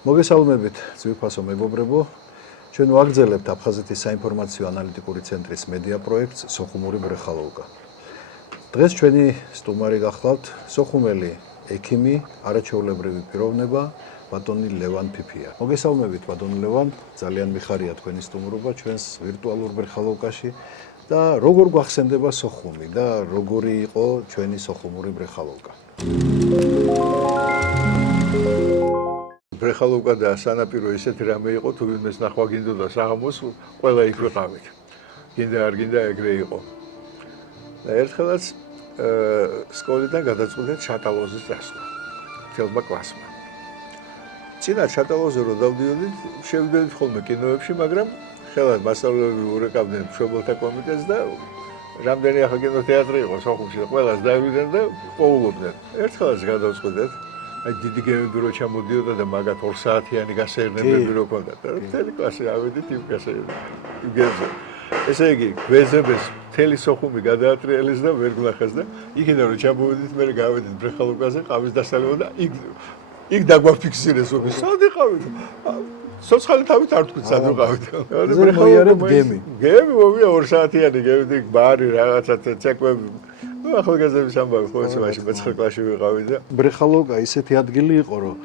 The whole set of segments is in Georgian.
მოგესალმებით, ძვირფასო მეგობრებო. ჩვენ ვაგრძელებთ აფხაზეთის საინფორმაციო ანალიტიკური ცენტრის მედია პროექტს სოხუმური ბრეხალოვკა. დღეს ჩვენი სტუმარი გახლავთ სოხუმელი ექიმი, არაჩვეულებრივი პიროვნება, ბატონი ლევან ფიფია. მოგესალმებით, ბატონი ლევან, ძალიან მიხარია თქვენი სტუმრობა ჩვენს ვირტუალურ ბრეხალოვკაში და როგორ გვახსენდება სოხუმი და როგორი იყო ჩვენი სოხუმური ბრეხალოვკა. ბრეხალოვკა და სანაპირო ისეთი რამე იყო, თუ ვინმეს ნახვა გინდოდა საღამოს, ყველა იქ ვიყავით. გინდა არ გინდა ეგრე იყო. და ერთხელაც სკოლიდან გადაწყვიტეთ შატალოზის წასვლა. თელმა კლასმა. წინა შატალოზე რო დავდიოდით, შევიდოდით ხოლმე კინოებში, მაგრამ ხელად მასწავლებლები ურეკავდნენ მშობელთა კომიტეტს და რამდენი ახლა კინოთეატრი იყო სოხუმში და ყველას დაევიდნენ და პოულობდნენ. ერთხელაც გადავწყვიტეთ აი დიდი გემები რო ჩამოდიოდა და მაგათ 2 საათიანი გასეირნებები რო ქონდათ და მთელი კლასი ავედით იმ გემზე. ესე იგი, გვეზებს მთელი სოხუმი გადაატრიალეს და ვერ გნახეს და იქიდან რო ჩამოვედით, მე გავედით ბრეხალოვკაზე, ყავის დასალევო და იქ დაგვაფიქსირეს ოფის. სად იყავით? სოცხალი თავით არ თქვით სად ვიყავით. ბრეხალოვკა გემი. გემი მოვიდა 2 საათიანი გემი, ბარი რაღაცა ცეკვები. ახალგაზრდების ამბავი ხო ეს მაშინ 9 კლასში ვიყავი და ბრეხალოვკა ისეთი ადგილი იყო, რომ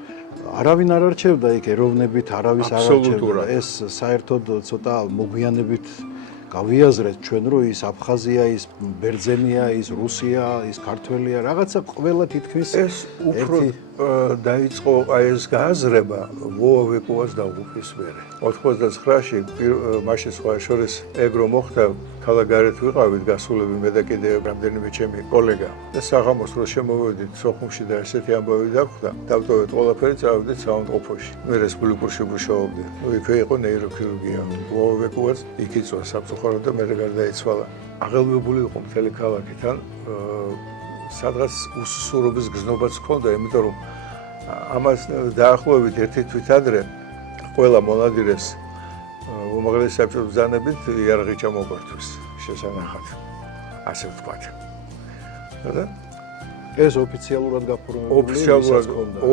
არავინ არ არჩევდა იქ ეროვნებით, არავის არ არჩევდა. ეს საერთოდ ცოტა მოგვიანებით გავიაზრეთ ჩვენ, რომ ის აფხაზია, ის ბერძენია, ის რუსია, ის ქართველია, რაღაცა ყველა თითქმის ეს უფრო დაიწყო აი ეს გააზრება ვოავეკუას დაღუპვის მერე. 89-ში მაშინ სხვა შორის ეგრო მოხდა, ქალაქგარეთ ვიყავით გასულები მე და კიდე რამდენიმე ჩემი კოლეგა. და საღამოს რო შემოვედით სოხუმში და ესეთი ამბავი დაგვხდა, დავტოვეთ ყველაფერი, წავედით საავადმყოფოში. მე რესპუბლიკურში ვმუშაობდი. იქვე იყო ნეიროქირურგია. ვოავეკუას იქ იწვა სამწუხაროდ და მე გარდაიცვალა. აღელვებული იყო მთელი ქალაქიდან. სადღაც უსუსურობის გზნობაც ჰქონდა, იმიტომ რომ ამას დაახლოებით ერთი თვით ადრე ყველა მონადირეს უმაღლესი საბჭოს ბრძანებით იარაღი ჩამოგვართვის შესანახად. ასე ვთქვათ. და ეს ოფიციალურად გაფორმებული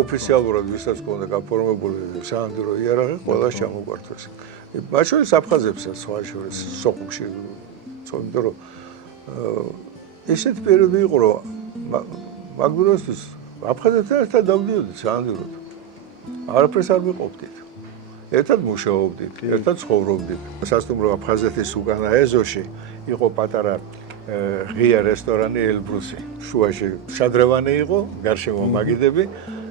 ოფიციალურად ვისაც ჰქონდა გაფორმებული საანდრო იარაღი, ყველას ჩამოგვართვის. მათ შორის აფხაზებსაც სხვა შორის სოხუმში, იმიტომ რომ ესეთი პერიოდი იყო, რომ მაგ დროსთვის აფხაზებთან ერთად დავდიოდით საანდროდ. არაფერს არ ვიყოფდით. ერთად მუშაობდით, ერთად ცხოვრობდით. სასტუმრო აფხაზეთის უკანა ეზოში იყო პატარა ღია რესტორანი ელბრუსი. შუაში შადრევანი იყო, გარშემო მაგიდები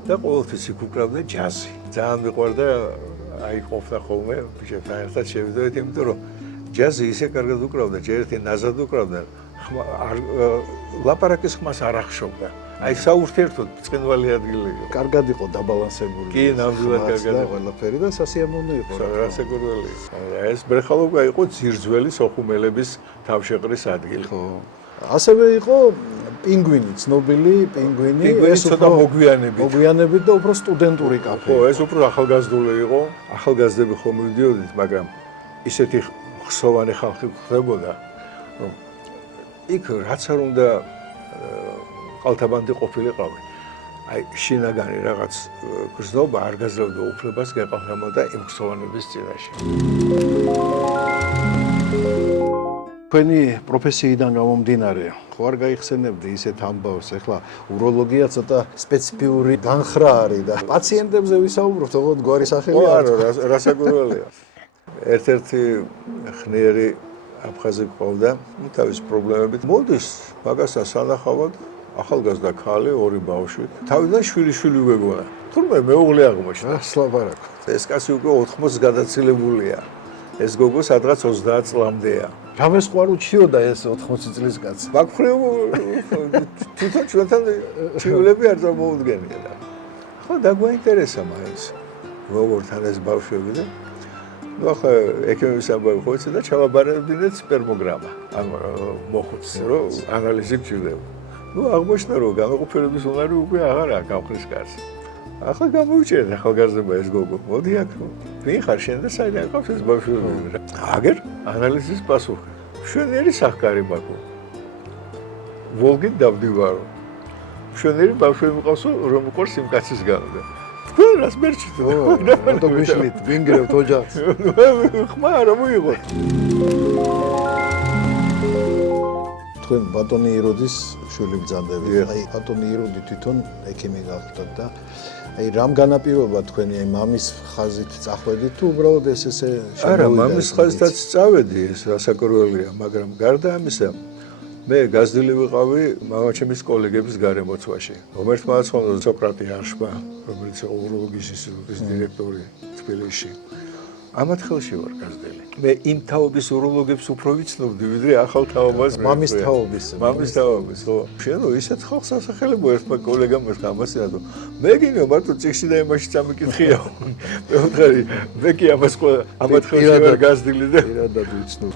და ყოველთვის იქ უკრავდნენ ჯაზი. ძალიან მიყვარდა აი ყოფნა ხოლმე ბიჭებთან ერთად შევიდოდით, იმიტომ რომ ჯაზი ისე კარგად უკრავდა, ჯერ ერთი ნაზად უკრავდა, ლაპარაკის ხმას არ ახშობდა. აი საურთიერთოდ ბრწყინვალე ადგილი იყო. კარგად იყო დაბალანსებული. კი, ნამდვილად კარგად იყო ყველაფერი და სასიამოვნო იყო. სასიამოვნო. ეს ბრეხალოვკა იყო ძირძველი სოხუმელების თავშეყრის ადგილი. ხო. ასევე იყო პინგვინი, ცნობილი პინგვინი, ეს ცოტა მოგვიანებით და უფრო სტუდენტური კაფე. ხო, ეს უფრო ახალგაზრდული იყო. ახალგაზრდები ხომ მივდიოდით, მაგრამ ისეთი ხსოვანი ხალხი ხდებოდა, რომ იქ რაც არ უნდა ყალთაბანდი ყოფილიყავი. აი შინაგანი რაღაც გრძნობა არ გაძლევდა უფლებას გეყალთებოდა იმ ხსოვანების წინაშე. თქვენი პროფესიიდან გამომდინარე, ხო არ გაიხსენებდი ისეთ ამბავს, ეხლა უროლოგია ცოტა სპეციფიური განხრა არის და პაციენტებზე ვისაუბროთ, ოღონდ გვარი სახელი არ არის, რასაკვირველია. ერთ-ერთი ხნიერი აფხაზი ყავდა, თავის პრობლემებით. მოდის მაგასთან სანახავად ახალგაზრდა ქალი, 2 ბავშვი. თავიდან შვილი გვეგონა. თურმე მეუღლე აღმოჩნდა. სლაბარაკო. ეს კაცი უკვე 80-ს გადაცილებულია. ეს გოგო სადღაც 30 წლამდეა. რამეს ყვარუჩიოდა ეს 80 წლის კაცი. მაგხრივ თვითონ ჩვენთან ჩივლები არ წარმოუდგენია და. ხო დაგვაინტერესა მაინც. როგორ თან ეს ბავშვები და ნუ ახლა ექიმების ამბავი ხო იცი და ჩავაბარებინეთ სპერმოგრამა. ანუ მოხუცს რომ ანალიზი გჭირდება. ნუ აღმოჩნდა რომ განაყოფილების უნარი უკვე აღარაა გამხრის კარს. ახლა გამოიჭერეთ ახალგაზრდა ეს გოგო. მოდი აქ. ვინ ხარ შენ და საიდან ყავს ეს ბავშვები? აგერ ანალიზის პასუხი. მშვენიერი სახკარი მაქვს. ვოლგით დავდივარო. მშვენიერი ბავშვები მყავსო, რომ უყურს იმ კაცის განდა. თქვენ რას მერჩით? რატო გვიშლით? ვინგრევთ ოჯახს? ხმა რა მოიღოთ? თქვენ ბატონი იროდის შვილი ბრძანდებით. აი ბატონი იროდი თვითონ ექიმი გახდათ და აი რამ განაპირობა თქვენი აი მამის ხაზით წახვედით თუ უბრალოდ ესე არა, მამის ხაზითაც წავედი, ეს რასაკურველია, მაგრამ გარდა ამისა მე გაზრდილი ვიყავი მამაჩემის კოლეგების გარემოცვაში. ღმერთმა აცხადო სოკრატე არშმა, რომელიც უროლოგიის ინსტიტუტის დირექტორი თბილისში. ამათ ხელში ვარ გაზრდილი. მე იმ თაობის უროლოგებს უფრო ვიცნობდი, ვიდრე ახალ თაობას. მამის თაობის. მამის თაობის, ხო. შენ ისეთ ხალხს ასახელებო ერთმა კოლეგამ ერთხა ამასინადო. მე გინო მარტო წიგნში და იმაში წამიკითხია. მე ვთქვი, მე კი ამას ყველა ამათ ხელში ვარ გაზრდილი და პირადად ვიცნობ.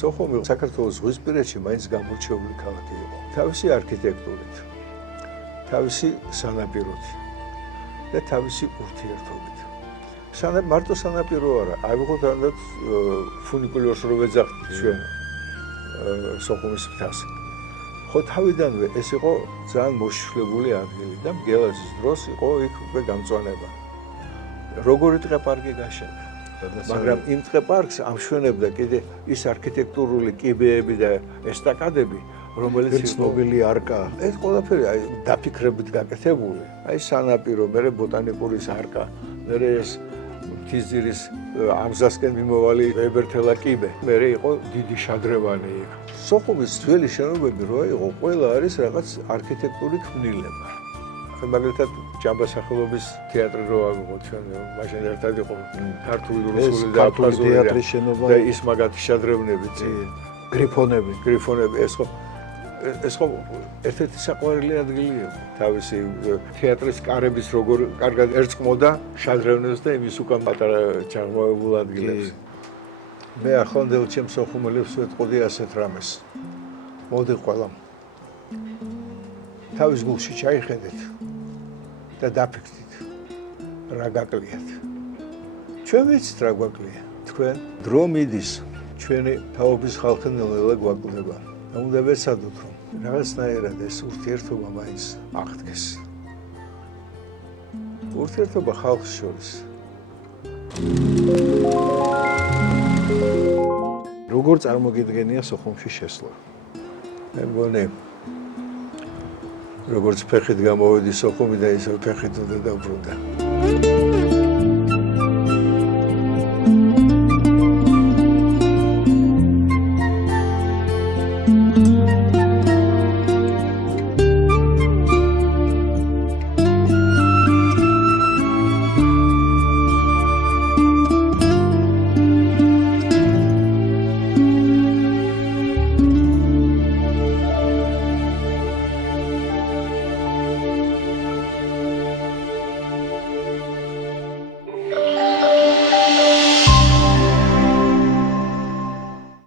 სოხუმი საქართველოს ზღვისპირეთში მაინც გამორჩეული ქალაქი იყო. თავისი არქიტექტურით, თავისი სანაპიროთი და თავისი ურთიერთობით. მარტო სანაპირო არა, ავიღოთ რადგან ფუნიკულერს რო ვეძახთ ჩვენ სოხუმის მთას. ხო თავიდანვე ეს იყო ძალიან მოშიშვლებული ადგილი და მგელაძის დროს იყო იქ უკვე გამწვანება. როგორი ტყე-პარკი გაშენდა. მაგრამ იმ ტყე-პარკს ამშვენებდა კიდე ის არქიტექტურული კიბეები და ესტაკადები, რომელიც ცნობილი არკა. ეს ყველაფერი აი დაფიქრებით გაკეთებული. აი სანაპირო, მერე ბოტანიკურის არკა, მერე ეს მთისძირის ამზასკენ მიმოვალი ვებერთელა კიბე. მერე იყო დიდი შადრევანი იქ. სოხუმის ძველი შენობები რო იყო, ყველა არის რაღაც არქიტექტურული ქმნილება. მაგალითად ჯამბასახელობის თეატრი რო ავიღოთ ჩვენ, მაშინ ერთად იყო ქართული რუსული და აფხაზური თეატრის შენობა და ის მაგათი შადრევნები, გრიფონები, ეს ხო ერთ-ერთი საყვარელი ადგილი იყო. თავისი თეატრის კარების როგორ კარგად ერწყმოდა შადრევნებს და იმის უკან პატარა ჩაღრმავებულ ადგილებს. მე ახლანდელ ჩემს სოხუმელებს ვეთყოდი ასეთ რამეს. მოდი ყველამ თავის გულში ჩაიხედეთ და დაფიქრდით რა გაკლიათ. ჩვენ ვიცით რა გვაკლია. თქვენ დრო მიდის, ჩვენი თაობის ხალხი ნელ-ნელა გვაკლდება. უნდა ვეცადოთ, რომ რაღაცნაირად ეს ურთიერთობა მაინც აღდგეს. ურთიერთობა ხალხს შორის. როგორ წარმოგიდგენია სოხუმში შესვლა? მე მგონი როგორც ფეხით გამოვედი სოხუმი და ისევ ფეხით უნდა დავბრუნდა.